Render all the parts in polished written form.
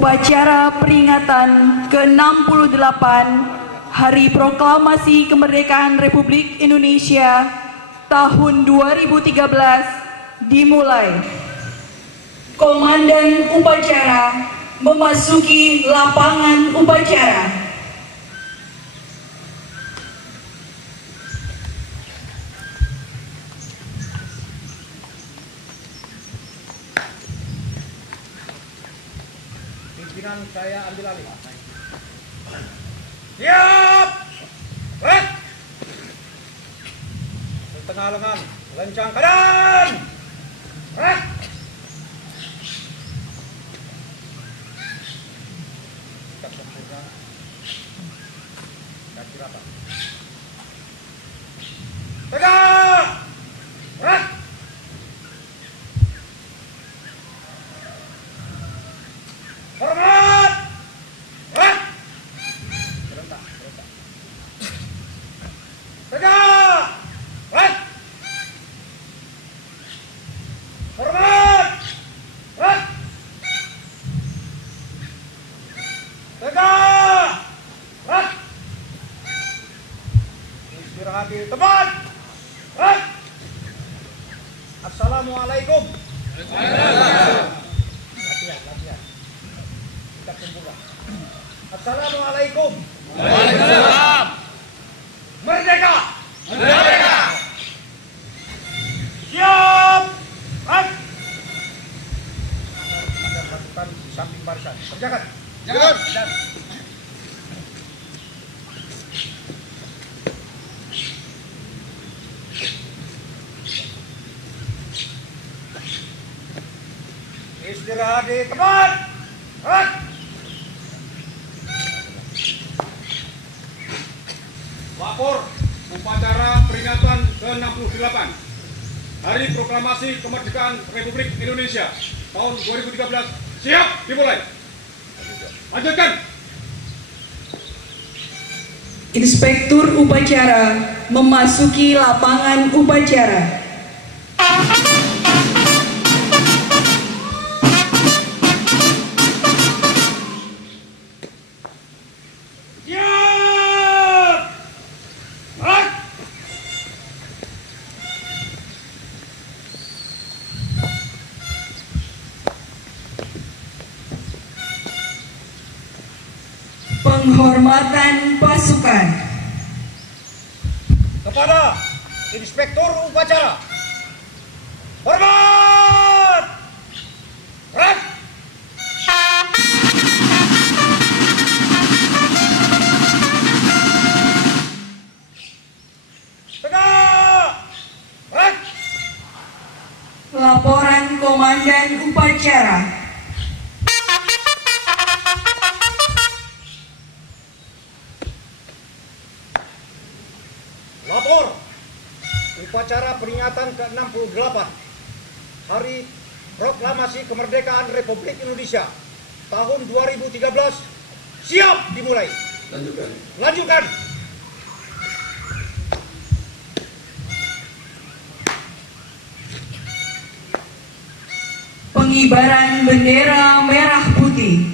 Upacara peringatan ke-68 Hari Proklamasi Kemerdekaan Republik Indonesia tahun 2013 dimulai. Komandan upacara memasuki lapangan upacara. Pimpinan saya ambil alih. Siap! Red! Tengah lengan, lencang kanan! Red! Sikap sempurna. Kaki rata. Tegak! Red! Hormat! Red! Serentak, serentak. Tegak! Red! Hormat! Red! Tegak! Red! Istirahat di tempat! Red! Assalamualaikum. Latihan, latihan. Sikap sempurna. Assalamualaikum. Waalaikumsalam. Merdeka! Merdeka! Siap! Red! Anda melakukan di samping barisan. Kerjakan. Jangan. Dan istirahat di tempat. Red! Lapor upacara peringatan ke-68 Hari Proklamasi Kemerdekaan Republik Indonesia tahun 2013 siap dimulai. Lanjutkan. Inspektur upacara memasuki lapangan upacara. Siap! Red! Penghormatan pasukan. Kepada Inspektur Upacara. Hormat! Red! Tegak! Red! Laporan Komandan Upacara. Lapor upacara peringatan ke-68 Hari Proklamasi Kemerdekaan Republik Indonesia tahun 2013 siap dimulai. Lanjutkan. Lanjutkan. Pengibaran bendera merah putih.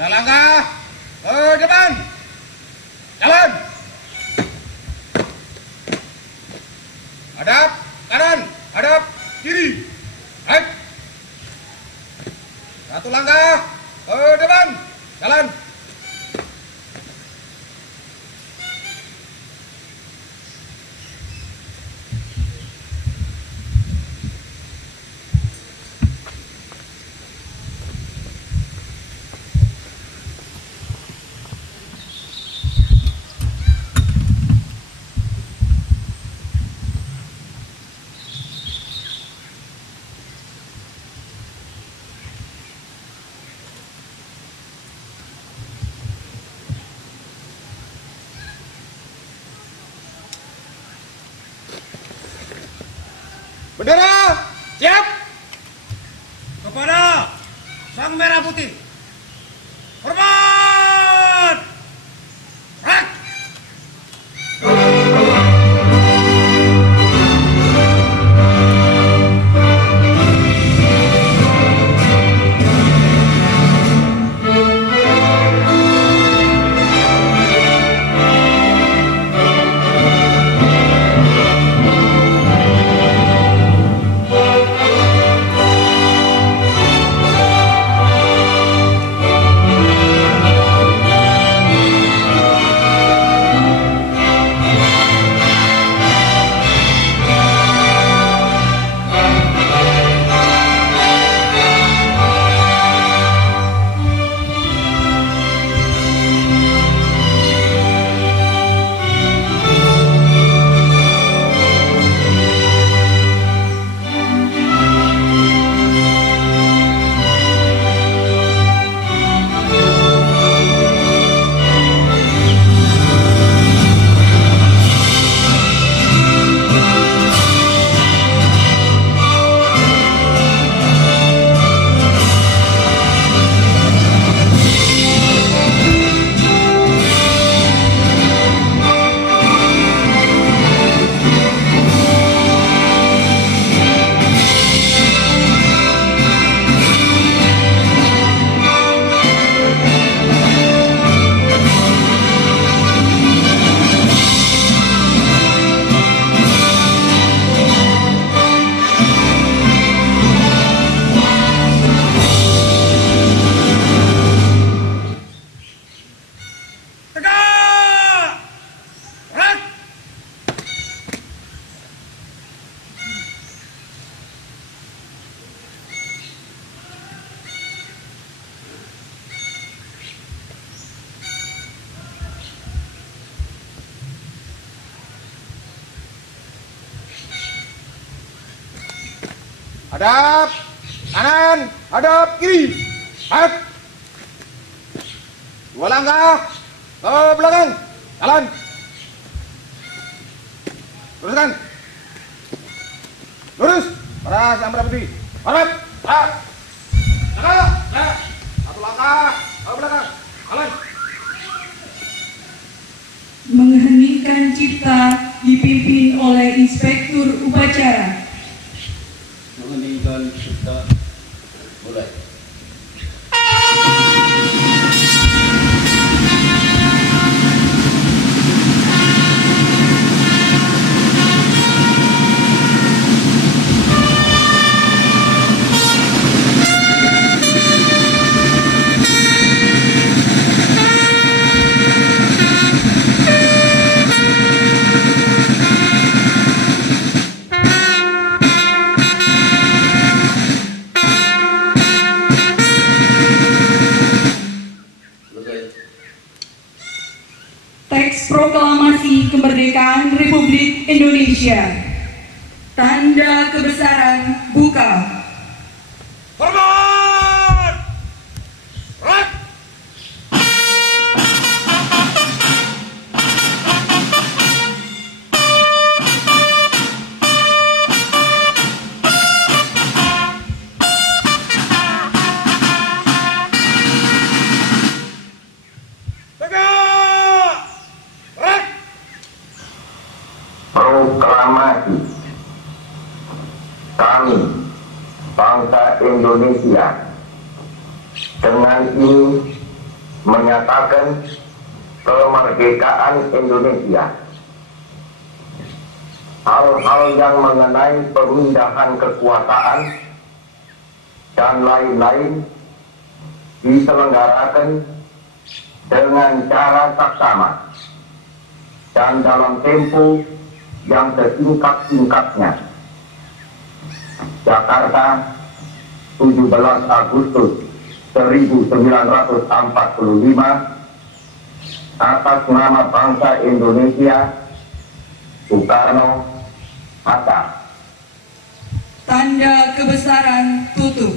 Langkah ke depan. Jalan. Hadap kanan, hadap kiri. Baik. Satu langkah ke depan. Jalan. Bendera siap. Kepada Sang Merah Putih. Hormat! Red! Hadap kanan, hadap kiri. Hak. 2 langkah ke belakang. Jalan. Teruskan. Lurus. Paras Sang Merah Putih. Hormat. Hak. Langkah. Hak. 1 langkah ke belakang. Jalan. Mengheningkan cipta dipimpin oleh Inspektur Upacara. Mengeningkan cipta. Mulai. Teks Proklamasi Kemerdekaan Republik Indonesia. Tanda kebesaran buka. Hormat! Rak! Tegak! Rak! Proklamasi. Kami, bangsa Indonesia, dengan ini menyatakan kemerdekaan Indonesia. Hal-hal yang mengenai pemindahan kekuasaan dan lain-lain diselenggarakan dengan cara saksama dan dalam tempo yang sesingkat-singkatnya. Jakarta, 17 Agustus 1945, atas nama bangsa Indonesia, Soekarno, Hatta. Tanda kebesaran tutup.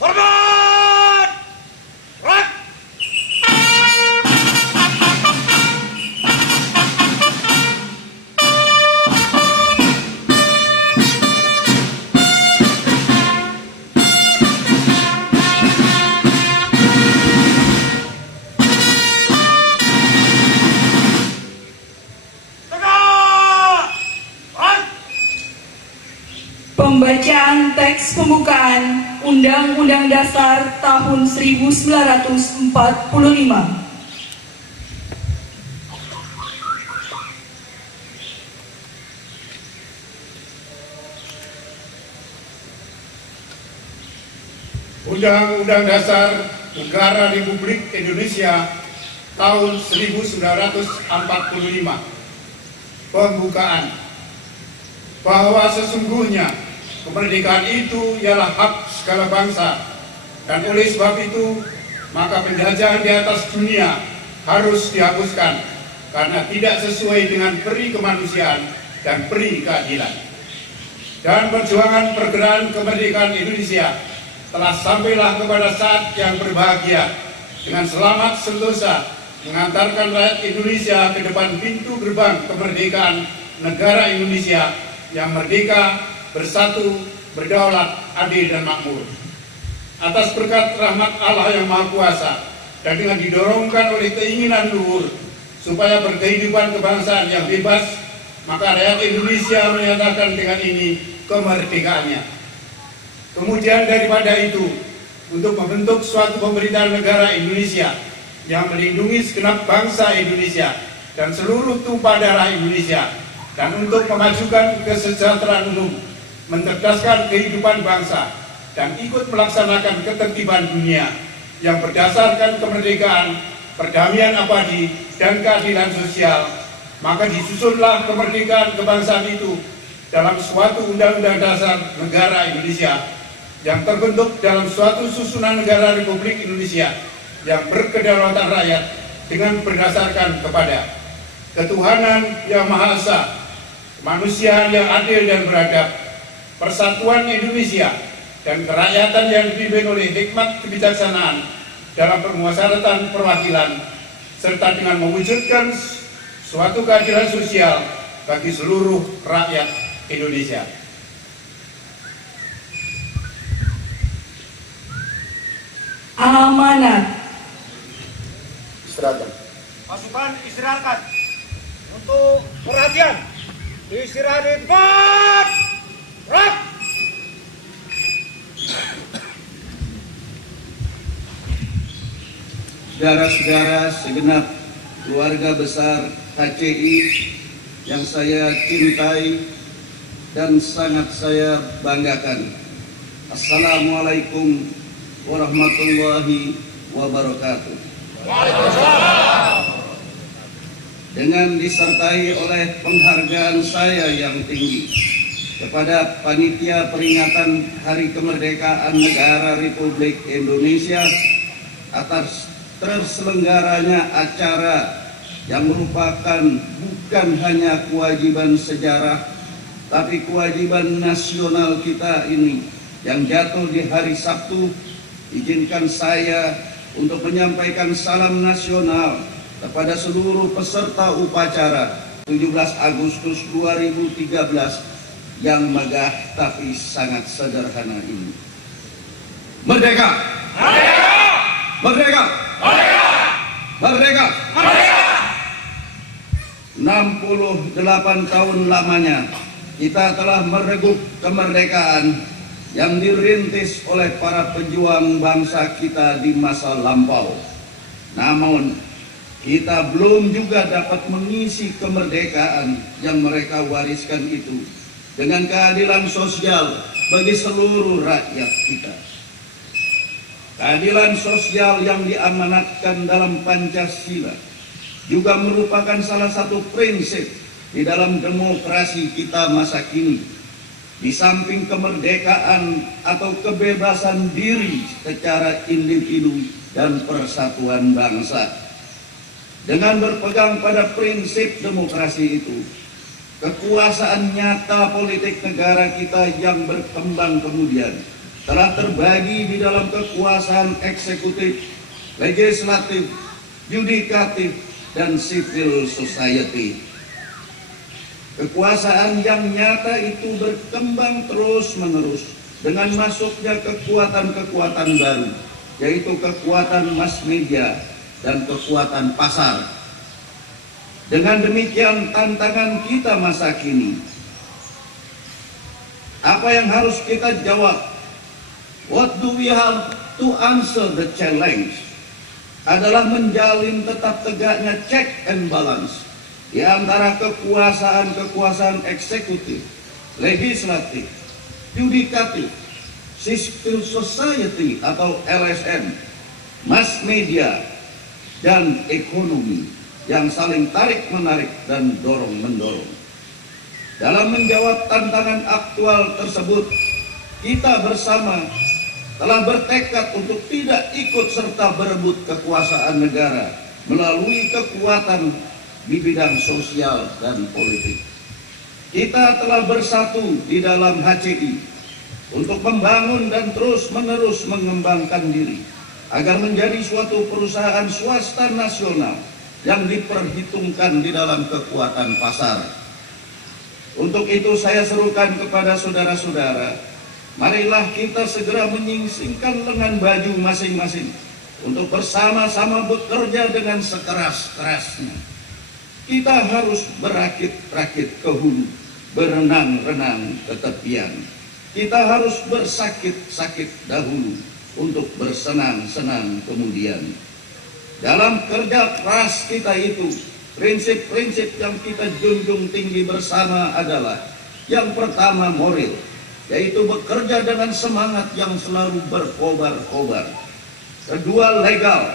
Hormat! Rak! Pembacaan teks pembukaan Undang-Undang Dasar tahun 1945. Undang-Undang Dasar Negara Republik Indonesia tahun 1945. Pembukaan. Bahwa sesungguhnya kemerdekaan itu ialah hak segala bangsa, dan oleh sebab itu maka penjajahan di atas dunia harus dihapuskan karena tidak sesuai dengan peri kemanusiaan dan peri keadilan. Dan perjuangan pergerakan kemerdekaan Indonesia telah sampailah kepada saat yang berbahagia dengan selamat sentosa mengantarkan rakyat Indonesia ke depan pintu gerbang kemerdekaan negara Indonesia yang merdeka, bersatu, berdaulat, adil dan makmur. Atas berkat rahmat Allah yang Maha Kuasa dan dengan didorongkan oleh keinginan luhur supaya berkehidupan kebangsaan yang bebas, maka rakyat Indonesia menyatakan dengan ini kemerdekaannya. Kemudian daripada itu, untuk membentuk suatu pemerintahan negara Indonesia yang melindungi segenap bangsa Indonesia dan seluruh tumpah darah Indonesia, dan untuk memajukan kesejahteraan umum, mencerdaskan kehidupan bangsa, dan ikut melaksanakan ketertiban dunia yang berdasarkan kemerdekaan, perdamaian abadi, dan keadilan sosial, maka disusunlah kemerdekaan kebangsaan itu dalam suatu Undang-Undang Dasar Negara Indonesia yang terbentuk dalam suatu susunan negara Republik Indonesia yang berkedaulatan rakyat dengan berdasarkan kepada ketuhanan yang Maha Esa, kemanusiaan yang adil dan beradab, persatuan Indonesia dan kerakyatan yang dipimpin oleh hikmat kebijaksanaan dalam permusyawaratan perwakilan, serta dengan mewujudkan suatu keadilan sosial bagi seluruh rakyat Indonesia. Amanat. Istirahatkan. Pasukan istirahatkan. Untuk perhatian, istirahat di tempat. Gerak. Saudara-saudara segenap keluarga besar HCI yang saya cintai dan sangat saya banggakan. Assalamualaikum warahmatullahi wabarakatuh. Dengan disertai oleh penghargaan saya yang tinggi kepada Panitia Peringatan Hari Kemerdekaan Negara Republik Indonesia atas terselenggaranya acara yang merupakan bukan hanya kewajiban sejarah, tapi kewajiban nasional kita ini yang jatuh di hari Sabtu. Izinkan saya untuk menyampaikan salam nasional kepada seluruh peserta upacara 17 Agustus 2013 yang megah tapi sangat sederhana ini. Merdeka! Merdeka! Merdeka! Merdeka! Merdeka! Merdeka! 68 tahun lamanya kita telah merebut kemerdekaan yang dirintis oleh para pejuang bangsa kita di masa lampau. Namun kita belum juga dapat mengisi kemerdekaan yang mereka wariskan itu dengan keadilan sosial bagi seluruh rakyat kita. Keadilan sosial yang diamanatkan dalam Pancasila juga merupakan salah satu prinsip di dalam demokrasi kita masa kini. Di samping kemerdekaan atau kebebasan diri secara individu dan persatuan bangsa. Dengan berpegang pada prinsip demokrasi itu, kekuasaan nyata politik negara kita yang berkembang kemudian telah terbagi di dalam kekuasaan eksekutif, legislatif, yudikatif, dan civil society. Kekuasaan yang nyata itu berkembang terus-menerus dengan masuknya kekuatan-kekuatan baru, yaitu kekuatan mass media dan kekuatan pasar. Dengan demikian tantangan kita masa kini, apa yang harus kita jawab? What do we have to answer the challenge? Adalah menjalin tetap tegaknya check and balance di antara kekuasaan eksekutif, legislatif, yudikatif, civil society atau LSM, mass media, dan ekonomi yang saling tarik-menarik dan dorong-mendorong. Dalam menjawab tantangan aktual tersebut, kita bersama telah bertekad untuk tidak ikut serta berebut kekuasaan negara melalui kekuatan di bidang sosial dan politik. Kita telah bersatu di dalam HCI untuk membangun dan terus-menerus mengembangkan diri agar menjadi suatu perusahaan swasta nasional yang diperhitungkan di dalam kekuatan pasar. Untuk itu saya serukan kepada saudara-saudara, marilah kita segera menyingsingkan lengan baju masing-masing untuk bersama-sama bekerja dengan sekeras-kerasnya. Kita harus berakit-rakit ke hulu, berenang-renang ke tepian. Kita harus bersakit-sakit dahulu untuk bersenang-senang kemudian. Dalam kerja keras kita itu, prinsip-prinsip yang kita junjung tinggi bersama adalah yang pertama moral, yaitu bekerja dengan semangat yang selalu berkobar-kobar. Kedua legal,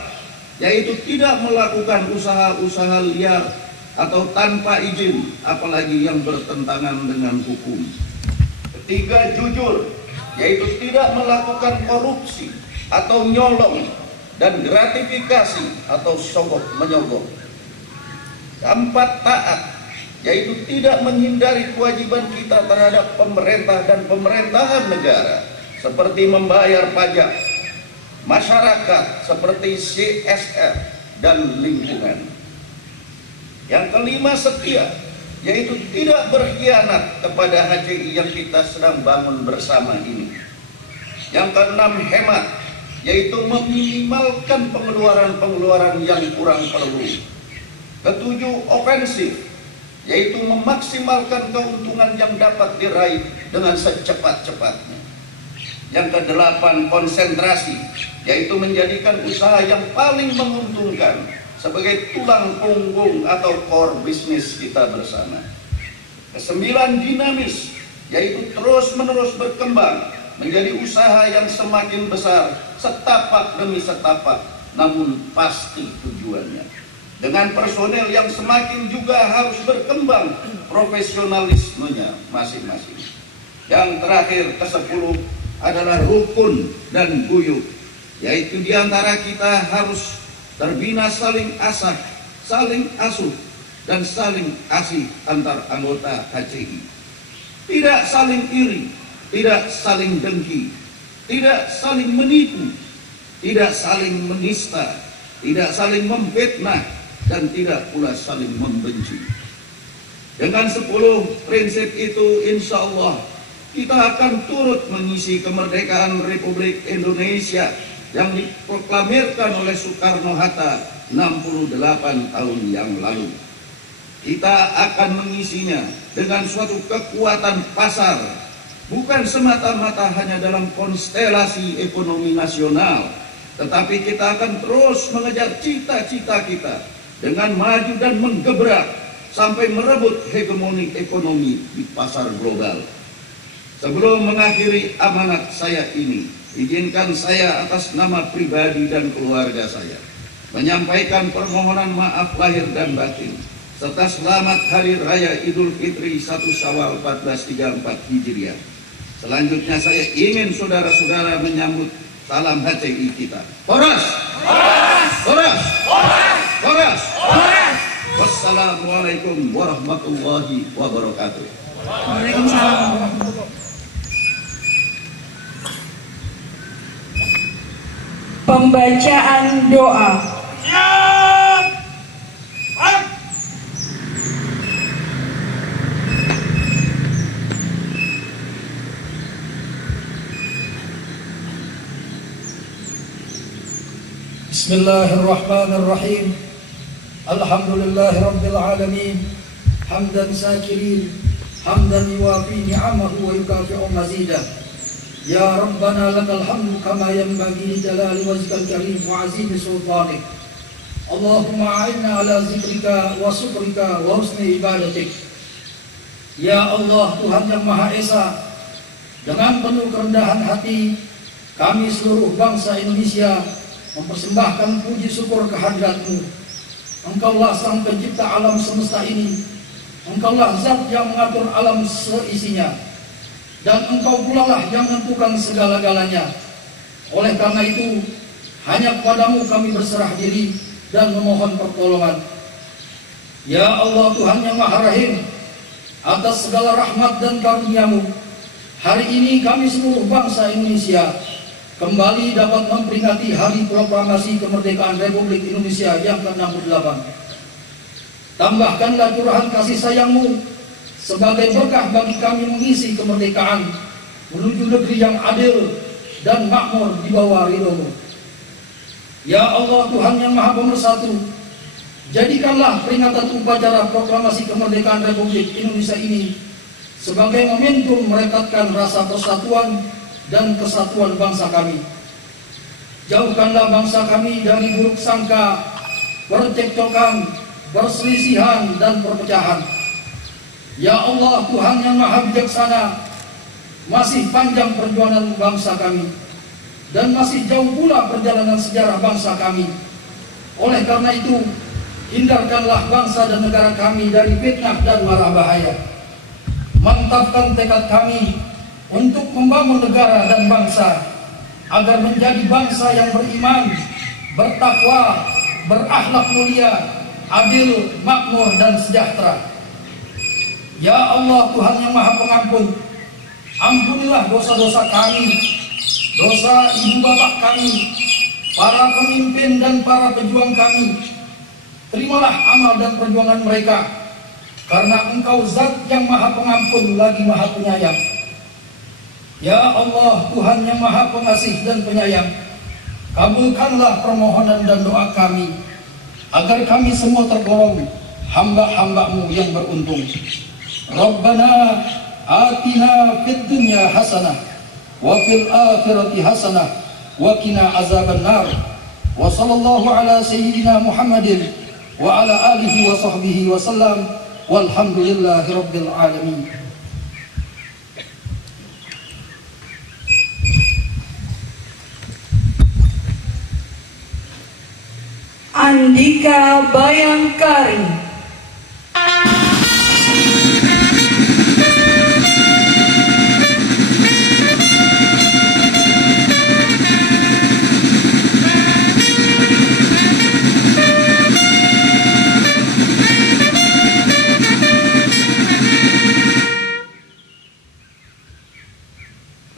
yaitu tidak melakukan usaha-usaha liar atau tanpa izin, apalagi yang bertentangan dengan hukum. Ketiga jujur, yaitu tidak melakukan korupsi atau nyolong dan gratifikasi atau sogok menyogok. Keempat taat, yaitu tidak menghindari kewajiban kita terhadap pemerintah dan pemerintahan negara, seperti membayar pajak, masyarakat seperti CSR dan lingkungan. Yang kelima, setia, yaitu tidak berkhianat kepada HCI yang kita sedang bangun bersama ini. Yang keenam, hemat, yaitu meminimalkan pengeluaran-pengeluaran yang kurang perlu. Ketujuh, ofensif, yaitu memaksimalkan keuntungan yang dapat diraih dengan secepat-cepatnya. Yang kedelapan, konsentrasi, yaitu menjadikan usaha yang paling menguntungkan sebagai tulang punggung atau core bisnis kita bersama. Kesembilan, dinamis, yaitu terus-menerus berkembang menjadi usaha yang semakin besar, setapak demi setapak, namun pasti tujuannya. Dengan personel yang semakin juga harus berkembang profesionalismenya masing-masing. Yang terakhir, ke-10 adalah rukun dan guyup, yaitu diantara kita harus terbina saling asah, saling asuh, dan saling asih antar anggota HCI. Tidak saling iri, tidak saling dengki, tidak saling menipu, tidak saling menista, tidak saling memfitnah, dan tidak pula saling membenci. Dengan 10 prinsip itu, insya Allah kita akan turut mengisi kemerdekaan Republik Indonesia yang diproklamirkan oleh Soekarno-Hatta 68 tahun yang lalu. Kita akan mengisinya dengan suatu kekuatan pasar, bukan semata-mata hanya dalam konstelasi ekonomi nasional, tetapi kita akan terus mengejar cita-cita kita dengan maju dan menggebrak sampai merebut hegemoni ekonomi di pasar global. Sebelum mengakhiri amanat saya ini, izinkan saya atas nama pribadi dan keluarga saya menyampaikan permohonan maaf lahir dan batin serta selamat Hari Raya Idul Fitri 1 Syawal 1434 Hijriah. Selanjutnya saya ingin saudara-saudara menyambut salam HCI kita. Horas! Horas! Horas! Horas! Horas! Horas! Wassalamualaikum warahmatullahi wabarakatuh. Waalaikumsalam. Pembacaan doa. Bismillahirrahmanirrahim. Alhamdulillahirabbil alamin. Hamdan syakirin, hamdan yuwafi ni'amahu wa yukafi'u mazidah. Ya Rabbana lakal hamdu kama yanbaghi li jalali wajhikal karim wa azimi sultanik. Allahumma a'inna ala zikrika wa syukrika wa husni ibadatik. Ya Allah, Tuhan yang Maha Esa, dengan penuh kerendahan hati kami seluruh bangsa Indonesia mempersembahkan puji syukur kehadirat-Mu. Engkaulah sang pencipta alam semesta ini. Engkaulah zat yang mengatur alam seisinya, dan Engkau pula lah yang menentukan segala-galanya. Oleh karena itu, hanya kepadamu kami berserah diri dan memohon pertolongan. Ya Allah, Tuhan yang Maha Rahim, atas segala rahmat dan karunia-Mu, hari ini kami seluruh bangsa Indonesia kembali dapat memperingati Hari Proklamasi Kemerdekaan Republik Indonesia yang ke-68. Tambahkanlah curahan kasih sayang-Mu sebagai berkah bagi kami mengisi kemerdekaan menuju negeri yang adil dan makmur di bawah ridho-Mu. Ya Allah, Tuhan yang Maha Pemersatu, jadikanlah peringatan upacara proklamasi kemerdekaan Republik Indonesia ini sebagai momentum merekatkan rasa persatuan dan kesatuan bangsa kami. Jauhkanlah bangsa kami dari buruk sangka, percekcokan, perselisihan, dan perpecahan. Ya Allah, Tuhan yang Maha Bijaksana, masih panjang perjuangan bangsa kami, dan masih jauh pula perjalanan sejarah bangsa kami. Oleh karena itu, hindarkanlah bangsa dan negara kami dari fitnah dan mara bahaya. Mantapkan tekad kami untuk membangun negara dan bangsa agar menjadi bangsa yang beriman, bertakwa, berakhlak mulia, adil, makmur, dan sejahtera. Ya Allah, Tuhan yang Maha Pengampun, ampunilah dosa-dosa kami, dosa ibu bapak kami, para pemimpin dan para pejuang kami. Terimalah amal dan perjuangan mereka, karena Engkau Zat yang Maha Pengampun lagi Maha Penyayang. Ya Allah, Tuhan yang Maha Pengasih dan Penyayang, kabulkanlah permohonan dan doa kami, agar kami semua tergolong hamba-hamba-Mu yang beruntung. Rabbana atina fid dunya hasanah wa fil akhirati hasanah wa qina azabannar. Wa sallallahu ala sayyidina Muhammadin wa ala alihi wa sahbihi wa sallam. Walhamdulillahi rabbil alamin. Andika Bayangkari.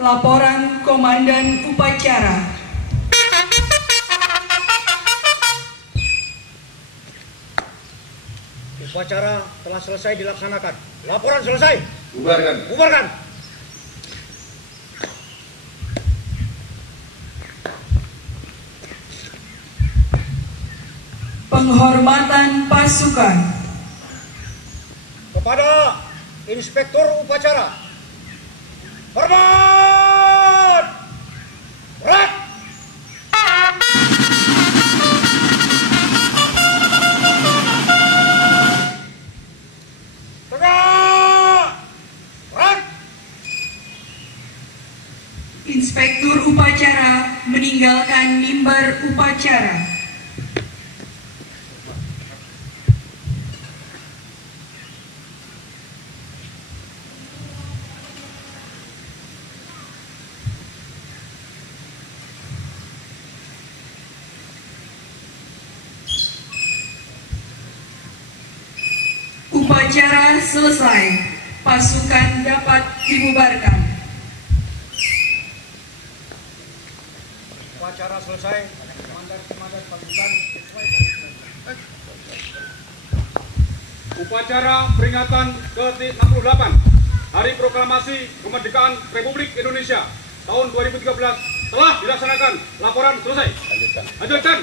Laporan Komandan Upacara. Upacara telah selesai dilaksanakan. Laporan selesai. Bubarkan. Bubarkan. Penghormatan pasukan. Kepada Inspektur Upacara. Hormat! Rak! Tegak! Rak! Inspektur Upacara meninggalkan mimbar upacara. Upacara selesai, pasukan dapat dibubarkan. Upacara selesai. Komandan pasukan. Upacara peringatan ke-68 Hari Proklamasi Kemerdekaan Republik Indonesia tahun 2013 telah dilaksanakan. Laporan selesai. Lanjutkan.